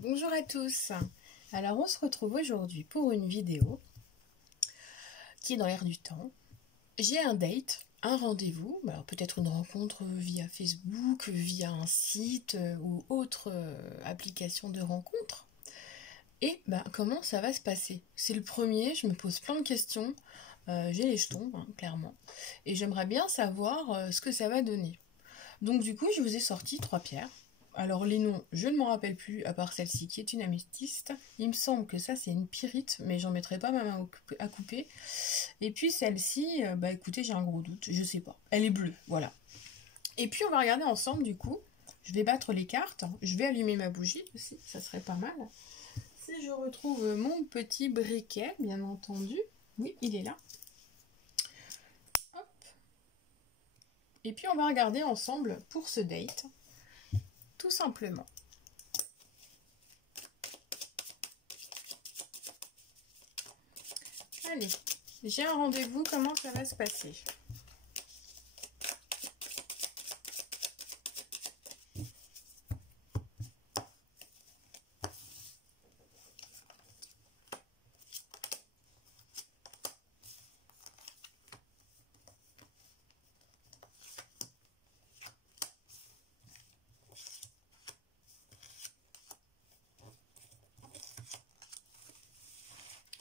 Bonjour à tous. Alors on se retrouve aujourd'hui pour une vidéo qui est dans l'air du temps. J'ai un date, un rendez-vous, alors peut-être une rencontre via Facebook, via un site ou autre application de rencontre. Et comment ça va se passer? C'est le premier, je me pose plein de questions, j'ai les jetons, clairement, et j'aimerais bien savoir ce que ça va donner. Donc du coup, je vous ai sorti 3 pierres. Alors les noms, je ne m'en rappelle plus, à part celle-ci qui est une améthyste. Il me semble que ça c'est une pyrite, mais j'en mettrai pas ma main à couper. Et puis celle-ci, écoutez, j'ai un gros doute, je sais pas. Elle est bleue, voilà. Et puis on va regarder ensemble du coup. Je vais battre les cartes, je vais allumer ma bougie aussi, ça serait pas mal. Si je retrouve mon petit briquet, bien entendu. Oui, il est là. Hop. Et puis on va regarder ensemble pour ce date. Tout simplement. Allez, j'ai un rendez-vous, comment ça va se passer?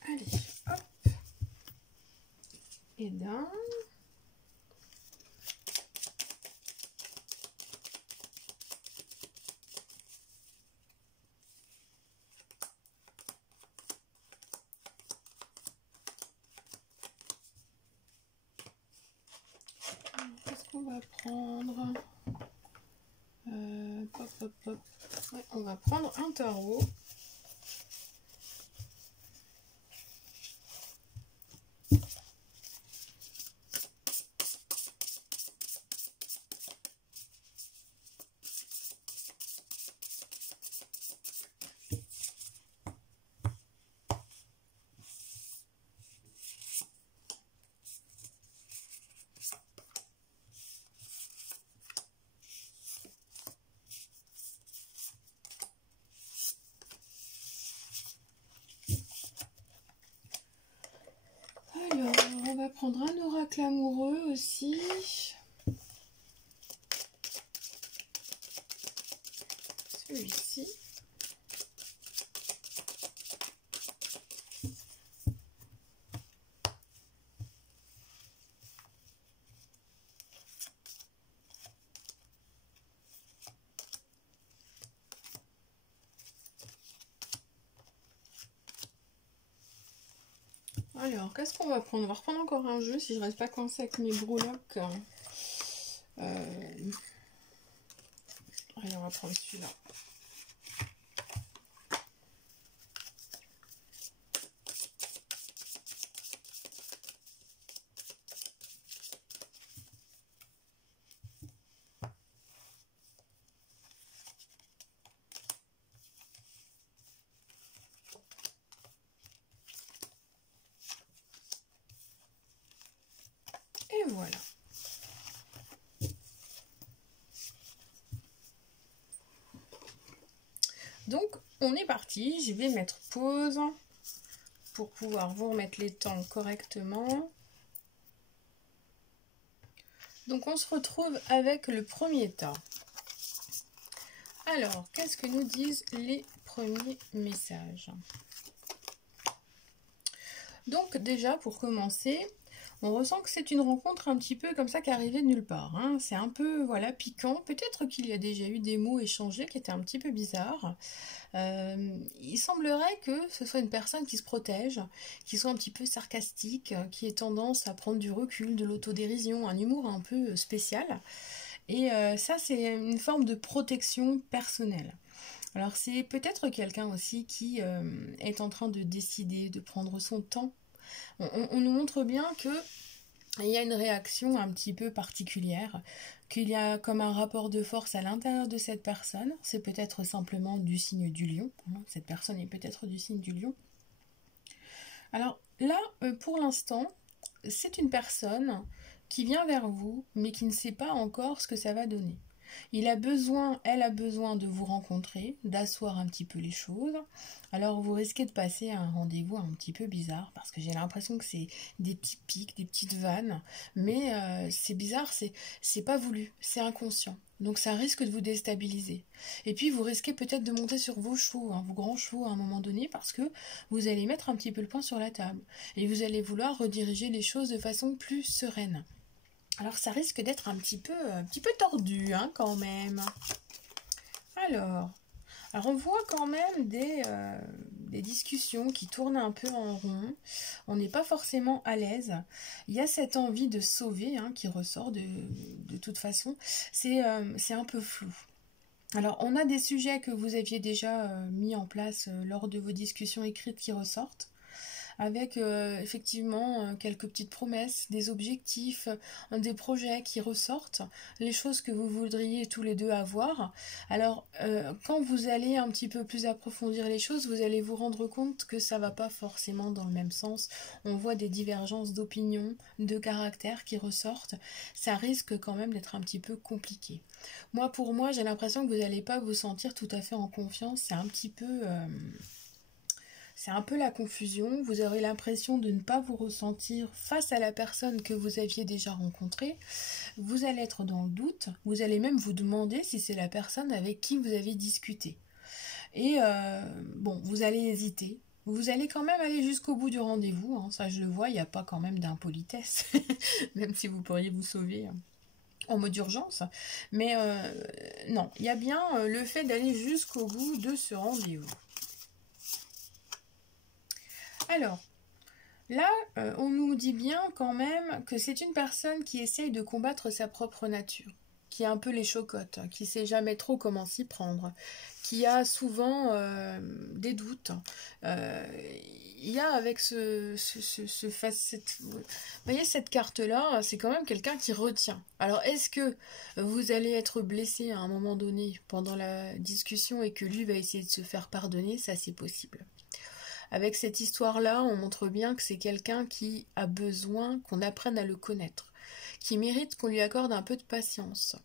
Allez, hop. Et d'un. Qu'est-ce qu'on va prendre? Pop, pop, pop. Ouais, on va prendre un tarot. Alors, on va prendre un oracle amoureux aussi. Celui-ci. Alors, qu'est-ce qu'on va prendre? On va reprendre encore un jeu si je reste pas coincée avec mes breloques. Allez, on va prendre celui-là. Et voilà. Donc, on est parti. Je vais mettre pause pour pouvoir vous remettre les temps correctement. Donc, on se retrouve avec le premier tas. Alors, qu'est-ce que nous disent les premiers messages? Donc, déjà, pour commencer, on ressent que c'est une rencontre un petit peu comme ça qui arrivait de nulle part. Hein. C'est un peu, voilà, piquant. Peut-être qu'il y a déjà eu des mots échangés qui étaient un petit peu bizarres. Il semblerait que ce soit une personne qui se protège, qui soit un petit peu sarcastique, qui ait tendance à prendre du recul, de l'autodérision, un humour un peu spécial. Et ça, c'est une forme de protection personnelle. Alors c'est peut-être quelqu'un aussi qui est en train de décider, de prendre son temps. On nous montre bien que il y a une réaction un petit peu particulière, qu'il y a comme un rapport de force à l'intérieur de cette personne. C'est peut-être simplement du signe du lion. Cette personne est peut-être du signe du lion. Alors là, pour l'instant, c'est une personne qui vient vers vous, mais qui ne sait pas encore ce que ça va donner. Il a besoin, elle a besoin de vous rencontrer, d'asseoir un petit peu les choses. Alors vous risquez de passer à un rendez-vous un petit peu bizarre parce que j'ai l'impression que c'est des petits pics, des petites vannes, mais c'est bizarre, c'est pas voulu, c'est inconscient. Donc ça risque de vous déstabiliser. Et puis vous risquez peut-être de monter sur vos chevaux, hein, vos grands chevaux à un moment donné parce que vous allez mettre un petit peu le point sur la table et vous allez vouloir rediriger les choses de façon plus sereine. Alors ça risque d'être un petit peu tordu hein, quand même. Alors on voit quand même des discussions qui tournent un peu en rond. On n'est pas forcément à l'aise. Il y a cette envie de sauver hein, qui ressort de toute façon. C'est un peu flou. Alors on a des sujets que vous aviez déjà mis en place lors de vos discussions écrites qui ressortent, avec effectivement quelques petites promesses, des objectifs, des projets qui ressortent, les choses que vous voudriez tous les deux avoir. Alors quand vous allez un petit peu plus approfondir les choses, vous allez vous rendre compte que ça va pas forcément dans le même sens. On voit des divergences d'opinion, de caractère qui ressortent. Ça risque quand même d'être un petit peu compliqué. Pour moi, j'ai l'impression que vous n'allez pas vous sentir tout à fait en confiance. C'est un peu la confusion, vous aurez l'impression de ne pas vous ressentir face à la personne que vous aviez déjà rencontrée, vous allez être dans le doute, vous allez même vous demander si c'est la personne avec qui vous avez discuté. Et bon, vous allez hésiter, vous allez quand même aller jusqu'au bout du rendez-vous, hein, ça je le vois, il n'y a pas quand même d'impolitesse, même si vous pourriez vous sauver en mode urgence, mais non, il y a bien le fait d'aller jusqu'au bout de ce rendez-vous. Alors, là, on nous dit bien quand même que c'est une personne qui essaye de combattre sa propre nature, qui a un peu les chocottes, qui ne sait jamais trop comment s'y prendre, qui a souvent des doutes. Il y a avec vous voyez cette carte-là, c'est quand même quelqu'un qui retient. Alors, est-ce que vous allez être blessé à un moment donné pendant la discussion et que lui va essayer de se faire pardonner? Ça, c'est possible. Avec cette histoire-là, on montre bien que c'est quelqu'un qui a besoin qu'on apprenne à le connaître, qui mérite qu'on lui accorde un peu de patience.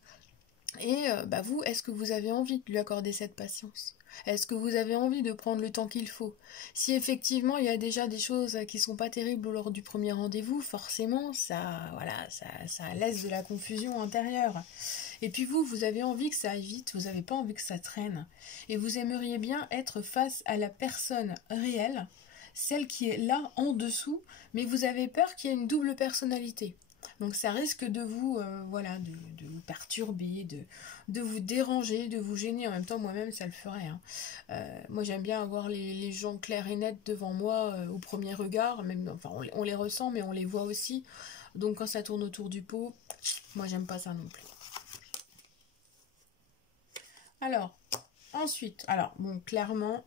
Et vous, est-ce que vous avez envie de lui accorder cette patience? Est-ce que vous avez envie de prendre le temps qu'il faut? Si effectivement il y a déjà des choses qui sont pas terribles lors du premier rendez-vous, forcément ça laisse de la confusion intérieure. Et puis vous avez envie que ça aille vite, vous n'avez pas envie que ça traîne. Et vous aimeriez bien être face à la personne réelle, celle qui est là en dessous, mais vous avez peur qu'il y ait une double personnalité. Donc ça risque de vous, de vous perturber, de vous déranger, de vous gêner. En même temps, moi-même, ça le ferait. Hein. Moi, j'aime bien avoir les gens clairs et nets devant moi au premier regard. Même, enfin, on les ressent, mais on les voit aussi. Donc quand ça tourne autour du pot, moi, j'aime pas ça non plus. Alors, ensuite, clairement,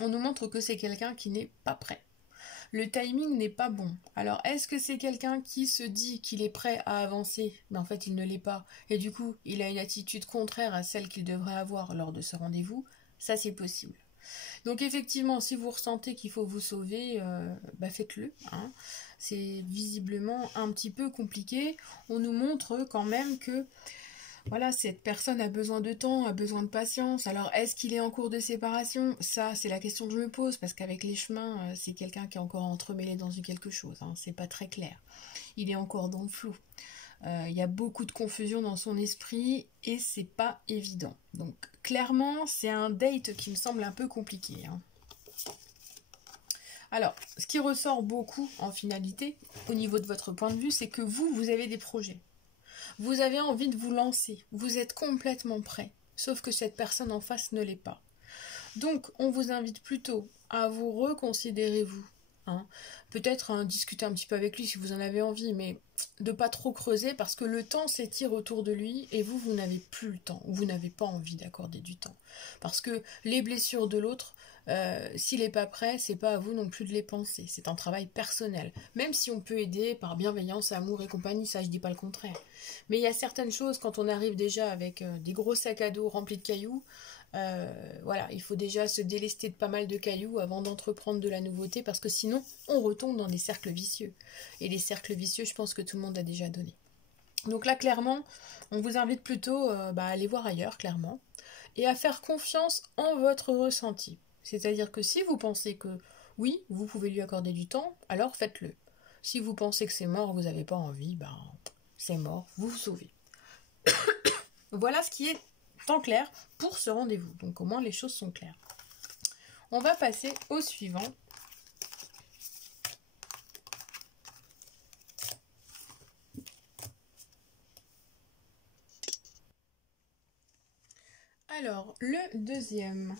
on nous montre que c'est quelqu'un qui n'est pas prêt. Le timing n'est pas bon. Alors, est-ce que c'est quelqu'un qui se dit qu'il est prêt à avancer, mais en fait, il ne l'est pas, et du coup, il a une attitude contraire à celle qu'il devrait avoir lors de ce rendez-vous? Ça, c'est possible. Donc, effectivement, si vous ressentez qu'il faut vous sauver, faites-le. Hein. C'est visiblement un petit peu compliqué. On nous montre quand même que voilà, cette personne a besoin de temps, a besoin de patience. Alors, est-ce qu'il est en cours de séparation? Ça, c'est la question que je me pose, parce qu'avec les chemins, c'est quelqu'un qui est encore entremêlé dans quelque chose. Hein, c'est pas très clair. Il est encore dans le flou. Il y a beaucoup de confusion dans son esprit, et c'est pas évident. Donc, clairement, c'est un date qui me semble un peu compliqué. Hein. Alors, ce qui ressort beaucoup, en finalité, au niveau de votre point de vue, c'est que vous avez des projets. Vous avez envie de vous lancer, vous êtes complètement prêt, sauf que cette personne en face ne l'est pas. Donc, on vous invite plutôt à vous reconsidérer vous. Hein. Peut-être discuter un petit peu avec lui si vous en avez envie, mais de pas trop creuser parce que le temps s'étire autour de lui et vous n'avez plus le temps, ou vous n'avez pas envie d'accorder du temps. Parce que les blessures de l'autre, s'il n'est pas prêt, c'est pas à vous non plus de les penser. C'est un travail personnel. Même si on peut aider par bienveillance, amour et compagnie, ça je dis pas le contraire. Mais il y a certaines choses, quand on arrive déjà avec des gros sacs à dos remplis de cailloux, il faut déjà se délester de pas mal de cailloux avant d'entreprendre de la nouveauté, parce que sinon, on retombe dans des cercles vicieux. Et les cercles vicieux, je pense que tout le monde a déjà donné. Donc là, clairement, on vous invite plutôt à aller voir ailleurs, clairement, et à faire confiance en votre ressenti. C'est-à-dire que si vous pensez que oui, vous pouvez lui accorder du temps, alors faites-le. Si vous pensez que c'est mort, vous n'avez pas envie, c'est mort, vous vous sauvez. Voilà ce qui est en clair pour ce rendez-vous. Donc au moins les choses sont claires. On va passer au suivant. Alors, le deuxième.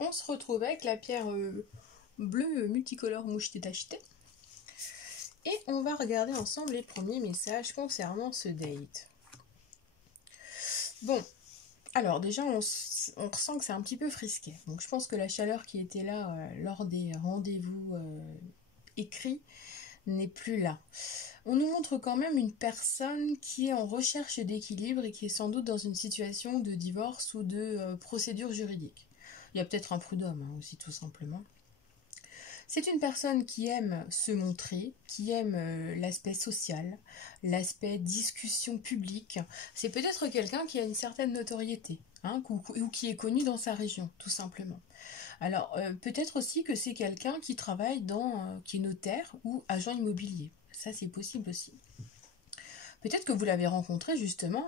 On se retrouve avec la pierre bleue multicolore mouche détachée. Et on va regarder ensemble les premiers messages concernant ce date. Bon, alors déjà on ressent que c'est un petit peu frisqué. Donc je pense que la chaleur qui était là lors des rendez-vous écrits n'est plus là. On nous montre quand même une personne qui est en recherche d'équilibre et qui est sans doute dans une situation de divorce ou de procédure juridique. Il y a peut-être un prud'homme aussi tout simplement. C'est une personne qui aime se montrer, qui aime l'aspect social, l'aspect discussion publique. C'est peut-être quelqu'un qui a une certaine notoriété, ou qui est connu dans sa région, tout simplement. Alors, peut-être aussi que c'est quelqu'un qui travaille qui est notaire ou agent immobilier. Ça, c'est possible aussi. Peut-être que vous l'avez rencontré justement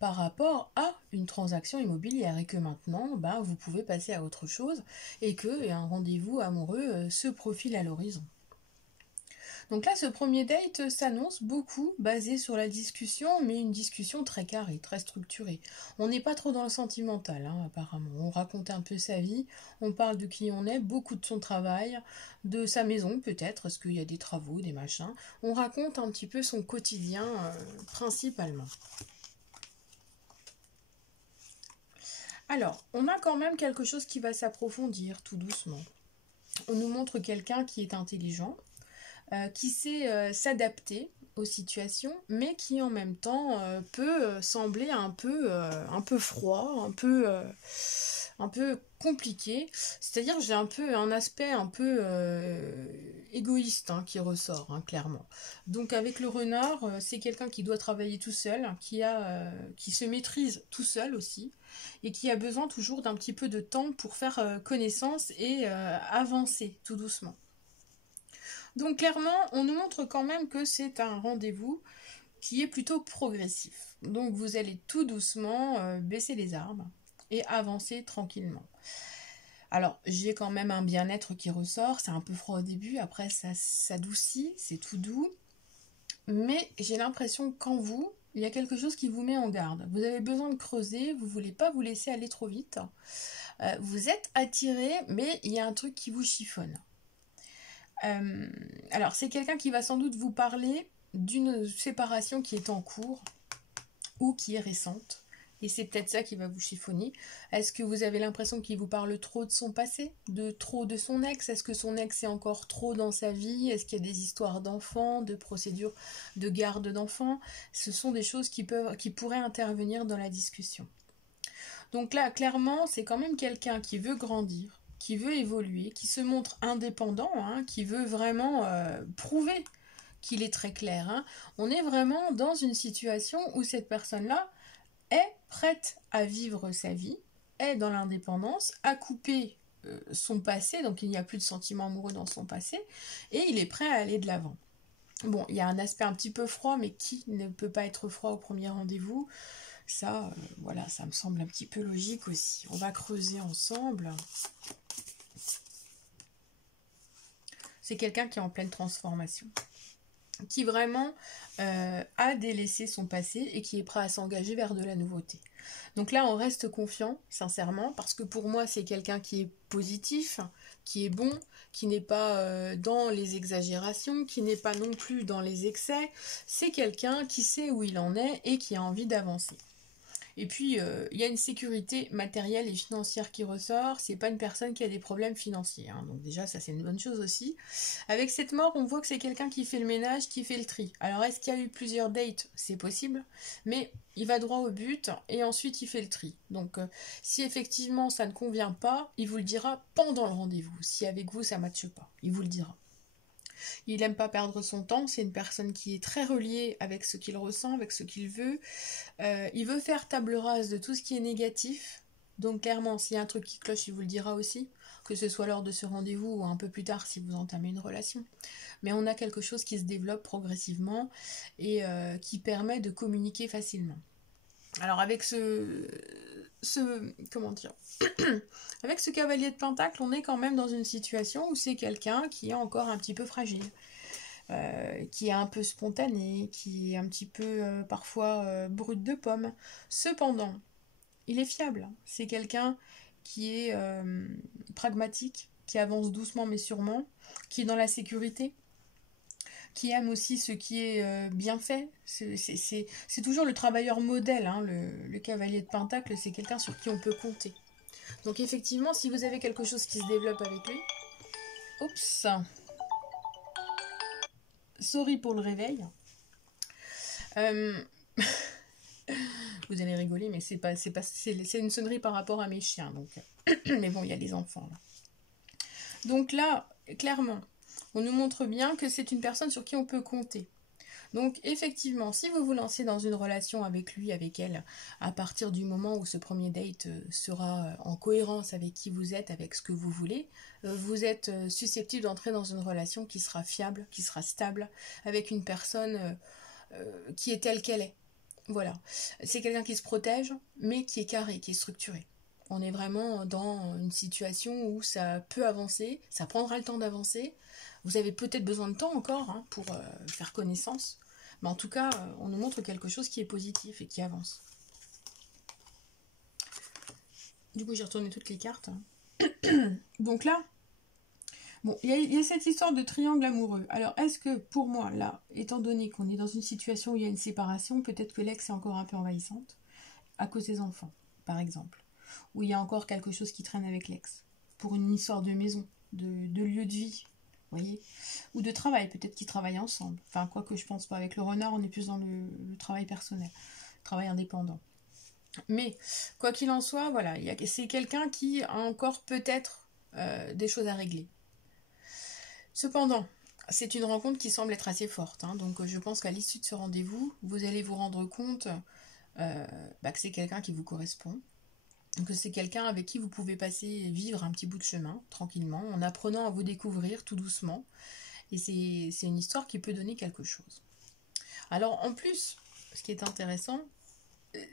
par rapport à une transaction immobilière et que maintenant, vous pouvez passer à autre chose et qu'un rendez-vous amoureux se profile à l'horizon. Donc là, ce premier date s'annonce beaucoup basé sur la discussion, mais une discussion très carrée, très structurée. On n'est pas trop dans le sentimental, apparemment. On raconte un peu sa vie, on parle de qui on est, beaucoup de son travail, de sa maison peut-être, parce qu'il y a des travaux, des machins. On raconte un petit peu son quotidien, principalement. Alors, on a quand même quelque chose qui va s'approfondir tout doucement. On nous montre quelqu'un qui est intelligent, qui sait s'adapter aux situations, mais qui en même temps peut sembler un peu froid, un peu compliqué. C'est-à-dire que j'ai un peu un aspect un peu égoïste qui ressort, clairement. Donc avec le renard, c'est quelqu'un qui doit travailler tout seul, qui se maîtrise tout seul aussi, et qui a besoin toujours d'un petit peu de temps pour faire connaissance et avancer tout doucement. Donc clairement, on nous montre quand même que c'est un rendez-vous qui est plutôt progressif. Donc vous allez tout doucement baisser les armes et avancer tranquillement. Alors j'ai quand même un bien-être qui ressort, c'est un peu froid au début, après ça s'adoucit, c'est tout doux. Mais j'ai l'impression qu'en vous, il y a quelque chose qui vous met en garde. Vous avez besoin de creuser, vous ne voulez pas vous laisser aller trop vite. Vous êtes attiré, mais il y a un truc qui vous chiffonne. Alors, c'est quelqu'un qui va sans doute vous parler d'une séparation qui est en cours ou qui est récente. Et c'est peut-être ça qui va vous chiffonner. Est-ce que vous avez l'impression qu'il vous parle trop de son passé, trop de son ex? Est-ce que son ex est encore trop dans sa vie? Est-ce qu'il y a des histoires d'enfants, de procédures de garde d'enfants? Ce sont des choses qui pourraient intervenir dans la discussion. Donc là, clairement, c'est quand même quelqu'un qui veut grandir, qui veut évoluer, qui se montre indépendant, qui veut vraiment prouver qu'il est très clair. On est vraiment dans une situation où cette personne-là est prête à vivre sa vie, est dans l'indépendance, a coupé son passé, donc il n'y a plus de sentiments amoureux dans son passé, et il est prêt à aller de l'avant. Bon, il y a un aspect un petit peu froid, mais qui ne peut pas être froid au premier rendez-vous? Ça, voilà, ça me semble un petit peu logique aussi. On va creuser ensemble. C'est quelqu'un qui est en pleine transformation, qui vraiment a délaissé son passé et qui est prêt à s'engager vers de la nouveauté. Donc là, on reste confiant, sincèrement, parce que pour moi, c'est quelqu'un qui est positif, qui est bon, qui n'est pas dans les exagérations, qui n'est pas non plus dans les excès. C'est quelqu'un qui sait où il en est et qui a envie d'avancer. Et puis, il y a une sécurité matérielle et financière qui ressort. C'est pas une personne qui a des problèmes financiers. Donc déjà, ça c'est une bonne chose aussi. Avec cette mort, on voit que c'est quelqu'un qui fait le ménage, qui fait le tri. Alors, est-ce qu'il y a eu plusieurs dates? C'est possible. Mais il va droit au but et ensuite il fait le tri. Donc, si effectivement ça ne convient pas, il vous le dira pendant le rendez-vous. Si avec vous ça ne matche pas, il vous le dira. Il n'aime pas perdre son temps, c'est une personne qui est très reliée avec ce qu'il ressent, avec ce qu'il veut. Il veut faire table rase de tout ce qui est négatif. Donc clairement, s'il y a un truc qui cloche, il vous le dira aussi, que ce soit lors de ce rendez-vous ou un peu plus tard si vous entamez une relation. Mais on a quelque chose qui se développe progressivement et qui permet de communiquer facilement. Alors avec comment dire, avec ce cavalier de pentacle, on est quand même dans une situation où c'est quelqu'un qui est encore un petit peu fragile, qui est un peu spontané, qui est un petit peu parfois brut de pomme. Cependant, il est fiable. C'est quelqu'un qui est pragmatique, qui avance doucement mais sûrement, qui est dans la sécurité, qui aime aussi ce qui est bien fait. C'est toujours le travailleur modèle, hein, le cavalier de pentacle, c'est quelqu'un sur qui on peut compter. Donc effectivement, si vous avez quelque chose qui se développe avec lui... Oups. Sorry pour le réveil. Vous allez rigoler, mais c'est une sonnerie par rapport à mes chiens. Donc. Mais bon, il y a les enfants là. Donc là, clairement, on nous montre bien que c'est une personne sur qui on peut compter. Donc effectivement, si vous vous lancez dans une relation avec lui, avec elle, à partir du moment où ce premier date sera en cohérence avec qui vous êtes, avec ce que vous voulez, vous êtes susceptible d'entrer dans une relation qui sera fiable, qui sera stable, avec une personne qui est telle qu'elle est. Voilà. C'est quelqu'un qui se protège, mais qui est carré, qui est structuré. On est vraiment dans une situation où ça peut avancer, ça prendra le temps d'avancer. Vous avez peut-être besoin de temps encore hein, pour faire connaissance. Mais en tout cas, on nous montre quelque chose qui est positif et qui avance. Du coup, j'ai retourné toutes les cartes. Donc là, bon, il y a cette histoire de triangle amoureux. Alors, est-ce que pour moi, là, étant donné qu'on est dans une situation où il y a une séparation, peut-être que l'ex est encore un peu envahissante, à cause des enfants, par exemple. Où il y a encore quelque chose qui traîne avec l'ex. Pour une histoire de maison, de lieu de vie, vous voyez, ou de travail, peut-être qu'ils travaillent ensemble. Enfin, quoi que je pense pas. Avec le renard, on est plus dans le travail personnel, travail indépendant. Mais, quoi qu'il en soit, voilà, c'est quelqu'un qui a encore peut-être des choses à régler. Cependant, c'est une rencontre qui semble être assez forte. Hein, donc, je pense qu'à l'issue de ce rendez-vous, vous allez vous rendre compte que c'est quelqu'un qui vous correspond. Que c'est quelqu'un avec qui vous pouvez vivre un petit bout de chemin, tranquillement, en apprenant à vous découvrir tout doucement. Et c'est une histoire qui peut donner quelque chose. Alors, en plus, ce qui est intéressant,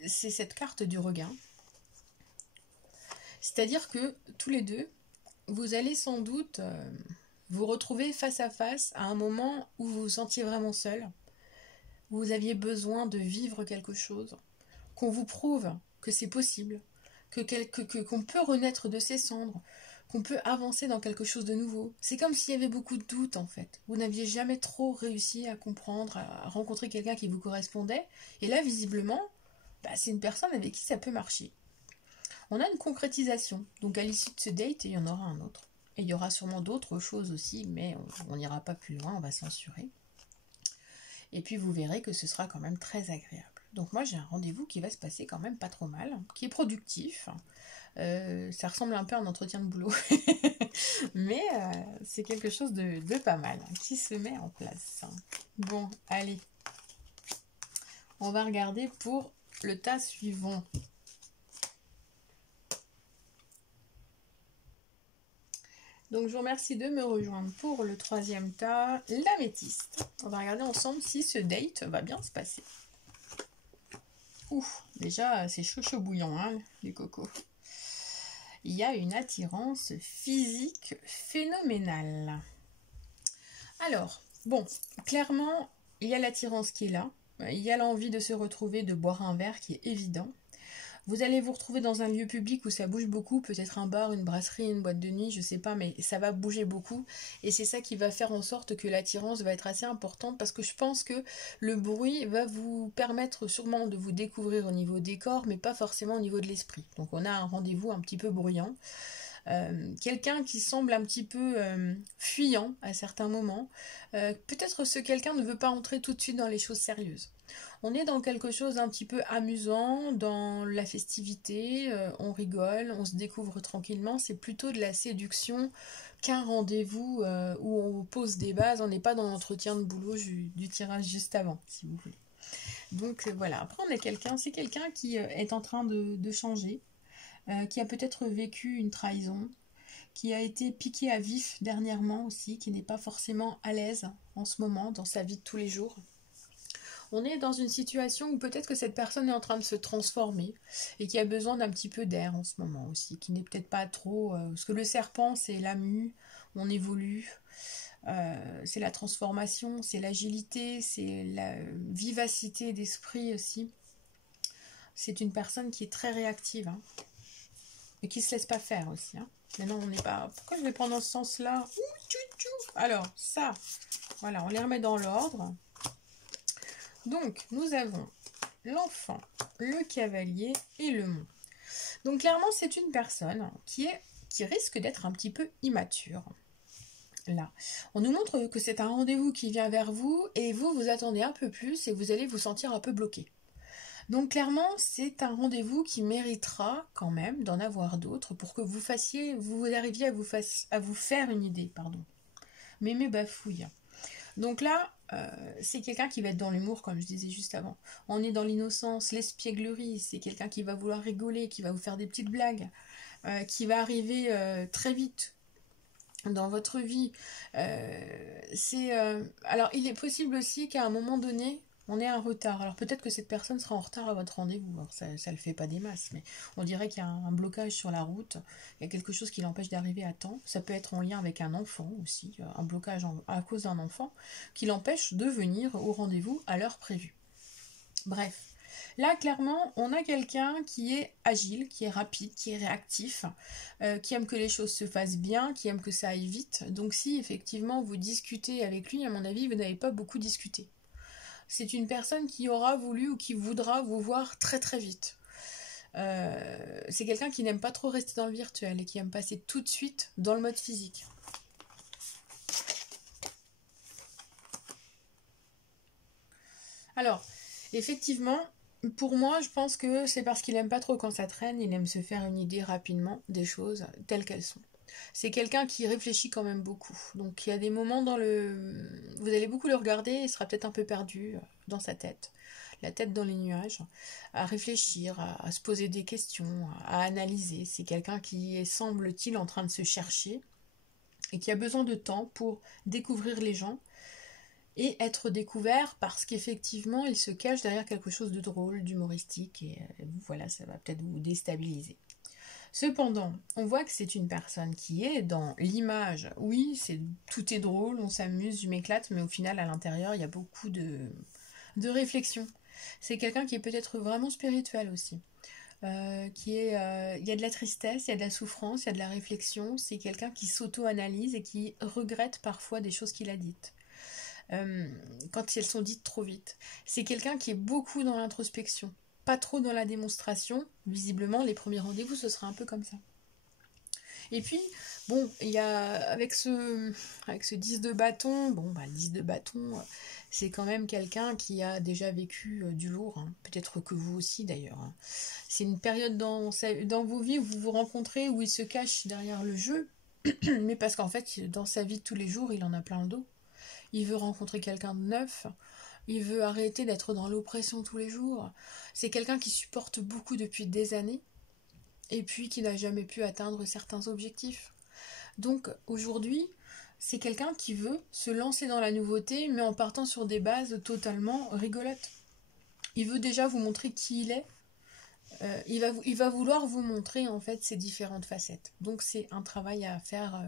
c'est cette carte du regain. C'est-à-dire que, tous les deux, vous allez sans doute vous retrouver face à face à un moment où vous vous sentiez vraiment seul, où vous aviez besoin de vivre quelque chose, qu'on vous prouve que c'est possible, qu'on peut renaître de ses cendres, qu'on peut avancer dans quelque chose de nouveau. C'est comme s'il y avait beaucoup de doutes en fait. Vous n'aviez jamais trop réussi à comprendre, à rencontrer quelqu'un qui vous correspondait. Et là, visiblement, c'est une personne avec qui ça peut marcher. On a une concrétisation. Donc à l'issue de ce date, il y en aura un autre. Et il y aura sûrement d'autres choses aussi, mais on n'ira pas plus loin, on va censurer. Et puis vous verrez que ce sera quand même très agréable. Donc moi j'ai un rendez-vous qui va se passer quand même pas trop mal, qui est productif. Ça ressemble un peu à un entretien de boulot. Mais c'est quelque chose de pas mal qui se met en place. Bon, allez. On va regarder pour le tas suivant. Donc je vous remercie de me rejoindre pour le troisième tas, l'améthyste. On va regarder ensemble si ce date va bien se passer. Ouf, déjà c'est chaud bouillant, hein, les cocos. Il y a une attirance physique phénoménale. Alors, bon, clairement, il y a l'attirance qui est là. Il y a l'envie de se retrouver, de boire un verre qui est évident. Vous allez vous retrouver dans un lieu public où ça bouge beaucoup, peut-être un bar, une brasserie, une boîte de nuit, je sais pas, mais ça va bouger beaucoup. Et c'est ça qui va faire en sorte que l'attirance va être assez importante parce que je pense que le bruit va vous permettre sûrement de vous découvrir au niveau des corps, mais pas forcément au niveau de l'esprit. Donc on a un rendez-vous un petit peu bruyant. Quelqu'un qui semble un petit peu fuyant à certains moments. Peut-être ce quelqu'un ne veut pas entrer tout de suite dans les choses sérieuses. On est dans quelque chose d'un petit peu amusant, dans la festivité, on rigole, on se découvre tranquillement. C'est plutôt de la séduction qu'un rendez-vous où on pose des bases. On n'est pas dans l'entretien de boulot du tirage juste avant, si vous voulez. Donc voilà, après on est c'est quelqu'un qui est en train de changer, qui a peut-être vécu une trahison, qui a été piqué à vif dernièrement aussi, qui n'est pas forcément à l'aise en ce moment dans sa vie de tous les jours. On est dans une situation où peut-être que cette personne est en train de se transformer et qui a besoin d'un petit peu d'air en ce moment aussi, qui n'est peut-être pas trop... parce que le serpent, c'est la mue, on évolue, c'est la transformation, c'est l'agilité, c'est la vivacité d'esprit aussi. C'est une personne qui est très réactive, hein, et qui ne se laisse pas faire aussi. Hein. Maintenant, on n'est pas... Pourquoi je vais prendre dans ce sens-là? Alors, ça, voilà, on les remet dans l'ordre. Donc, nous avons l'enfant, le cavalier et le mont. Donc, clairement, c'est une personne qui risque d'être un petit peu immature. Là, on nous montre que c'est un rendez-vous qui vient vers vous et vous attendez un peu plus et vous allez vous sentir un peu bloqué. Donc, clairement, c'est un rendez-vous qui méritera quand même d'en avoir d'autres pour que vous arriviez à vous faire une idée, pardon. Mais mes bafouilles. Donc là, c'est quelqu'un qui va être dans l'humour, comme je disais juste avant. On est dans l'innocence, l'espièglerie. C'est quelqu'un qui va vouloir rigoler, qui va vous faire des petites blagues, qui va arriver très vite dans votre vie. Alors, il est possible aussi qu'à un moment donné, on ait un retard. Alors, peut-être que cette personne sera en retard à votre rendez-vous. Alors, ça ne le fait pas des masses, mais on dirait qu'il y a un blocage sur la route. Il y a quelque chose qui l'empêche d'arriver à temps. Ça peut être en lien avec un enfant aussi, un blocage à cause d'un enfant qui l'empêche de venir au rendez-vous à l'heure prévue. Bref. Là, clairement, on a quelqu'un qui est agile, qui est rapide, qui est réactif, qui aime que les choses se fassent bien, qui aime que ça aille vite. Donc si, effectivement, vous discutez avec lui, à mon avis, vous n'avez pas beaucoup discuté. C'est une personne qui aura voulu ou qui voudra vous voir très très vite. C'est quelqu'un qui n'aime pas trop rester dans le virtuel et qui aime passer tout de suite dans le mode physique. Alors, effectivement... Pour moi, je pense que c'est parce qu'il aime pas trop quand ça traîne, il aime se faire une idée rapidement des choses telles qu'elles sont. C'est quelqu'un qui réfléchit quand même beaucoup. Donc il y a des moments vous allez beaucoup le regarder, il sera peut-être un peu perdu dans sa tête, la tête dans les nuages, à réfléchir, à se poser des questions, à analyser. C'est quelqu'un qui est, semble-t-il, en train de se chercher et qui a besoin de temps pour découvrir les gens et être découvert parce qu'effectivement, il se cache derrière quelque chose de drôle, d'humoristique, et voilà, ça va peut-être vous déstabiliser. Cependant, on voit que c'est une personne qui est dans l'image. Oui, tout est drôle, on s'amuse, je m'éclate, mais au final, à l'intérieur, il y a beaucoup de réflexion. C'est quelqu'un qui est peut-être vraiment spirituel aussi. Il y a de la tristesse, il y a de la souffrance, il y a de la réflexion. C'est quelqu'un qui s'auto-analyse et qui regrette parfois des choses qu'il a dites. Quand elles sont dites trop vite. C'est quelqu'un qui est beaucoup dans l'introspection, pas trop dans la démonstration. Visiblement, les premiers rendez-vous, ce sera un peu comme ça. Et puis, bon, il y a avec ce 10 de bâton, le 10 de bâton, c'est quand même quelqu'un qui a déjà vécu du lourd, hein. Peut-être que vous aussi d'ailleurs. Hein. C'est une période dans vos vies où vous vous rencontrez, où il se cache derrière le jeu, mais parce qu'en fait, dans sa vie de tous les jours, il en a plein le dos. Il veut rencontrer quelqu'un de neuf, il veut arrêter d'être dans l'oppression tous les jours. C'est quelqu'un qui supporte beaucoup depuis des années et puis qui n'a jamais pu atteindre certains objectifs. Donc aujourd'hui, c'est quelqu'un qui veut se lancer dans la nouveauté mais en partant sur des bases totalement rigolotes. Il veut déjà vous montrer qui il est. Il va vouloir vous montrer en fait ses différentes facettes. Donc c'est un travail à faire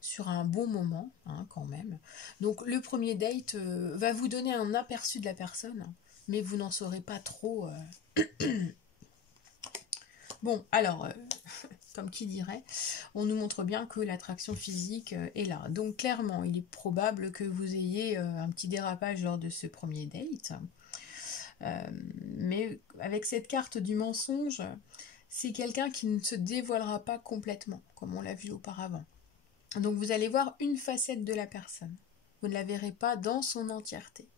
sur un bon moment, hein, quand même. Donc le premier date va vous donner un aperçu de la personne, mais vous n'en saurez pas trop. Bon, alors, comme qui dirait, on nous montre bien que l'attraction physique est là. Donc clairement, il est probable que vous ayez un petit dérapage lors de ce premier date. Mais avec cette carte du mensonge, c'est quelqu'un qui ne se dévoilera pas complètement, comme on l'a vu auparavant. Donc vous allez voir une facette de la personne. Vous ne la verrez pas dans son entièreté.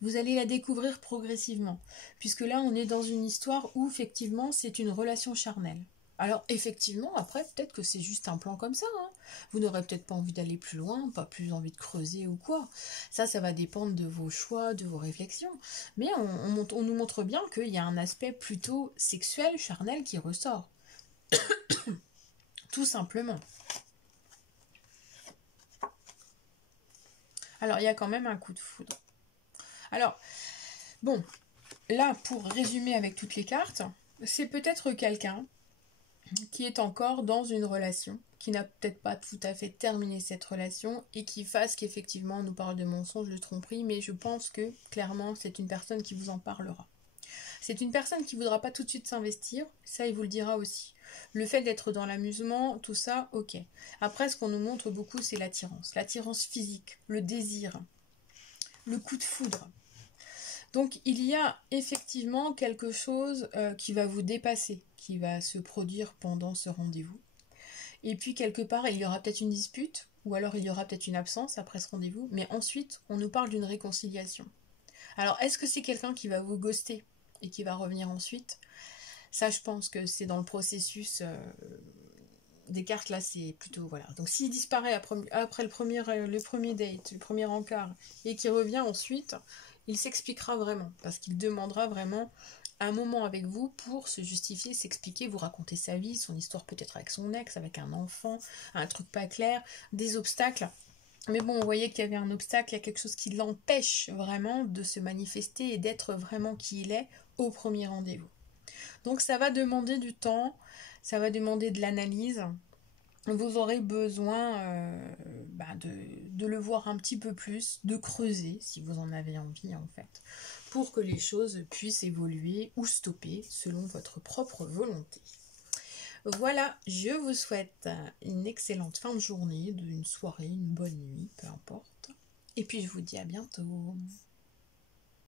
Vous allez la découvrir progressivement, puisque là on est dans une histoire où effectivement c'est une relation charnelle. Alors effectivement, après peut-être que c'est juste un plan comme ça, hein. Vous n'aurez peut-être pas envie d'aller plus loin, pas plus envie de creuser ou quoi. Ça va dépendre de vos choix, de vos réflexions. Mais on nous montre bien qu'il y a un aspect plutôt sexuel, charnel qui ressort. Tout simplement. Alors il y a quand même un coup de foudre. Alors, bon, là pour résumer avec toutes les cartes, c'est peut-être quelqu'un qui est encore dans une relation, qui n'a peut-être pas tout à fait terminé cette relation et qui fasse qu'effectivement on nous parle de mensonges, de tromperie, mais je pense que clairement c'est une personne qui vous en parlera. C'est une personne qui ne voudra pas tout de suite s'investir, ça il vous le dira aussi. Le fait d'être dans l'amusement, tout ça, ok. Après ce qu'on nous montre beaucoup c'est l'attirance physique, le désir, le coup de foudre. Donc il y a effectivement quelque chose qui va vous dépasser, qui va se produire pendant ce rendez-vous. Et puis quelque part, il y aura peut-être une dispute, ou alors il y aura peut-être une absence après ce rendez-vous, mais ensuite, on nous parle d'une réconciliation. Alors, est-ce que c'est quelqu'un qui va vous ghoster et qui va revenir ensuite? Ça, je pense que c'est dans le processus des cartes, là, c'est plutôt, voilà. Donc s'il disparaît après le premier date, le premier encart, et qu'il revient ensuite, il s'expliquera vraiment, parce qu'il demandera vraiment un moment avec vous pour se justifier, s'expliquer, vous raconter sa vie, son histoire peut-être avec son ex, avec un enfant, un truc pas clair, des obstacles. Mais bon, on voyait qu'il y avait un obstacle, il y a quelque chose qui l'empêche vraiment de se manifester et d'être vraiment qui il est au premier rendez-vous. Donc ça va demander du temps, ça va demander de l'analyse. Vous aurez besoin de le voir un petit peu plus, de creuser si vous en avez envie en fait, pour que les choses puissent évoluer ou stopper selon votre propre volonté. Voilà, je vous souhaite une excellente fin de journée, une soirée, une bonne nuit, peu importe. Et puis je vous dis à bientôt.